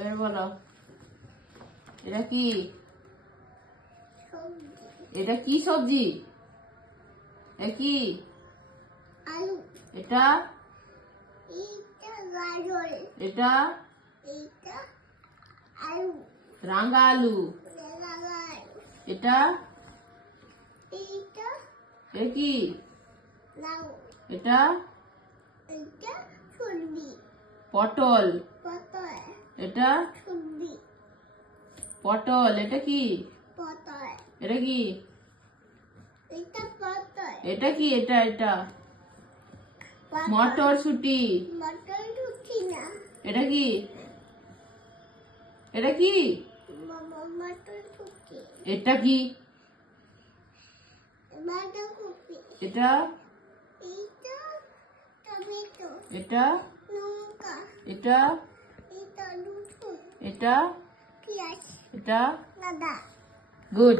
এবার বলো, এটা কি? এটা কি সবজি? এটা কি? আলু। এটা গাজর। এটা আলু। রাঙা আলু। এটা এটা কি? লাউ। এটা সবজি। পটল। পটল। এটা সবজি। পটল। এটা কি? পটল। এটা কি? পটল। এটা কি? এটা মটরশুটি। মটরশুটি না। এটা কি? এটা কি? মটরশুটি। এটা কি? বাঁধাকপি। এটা টমেটো। এটা লঙ্কা। এটা রসুন। এটা পেঁয়াজ। এটা আদা। গুড।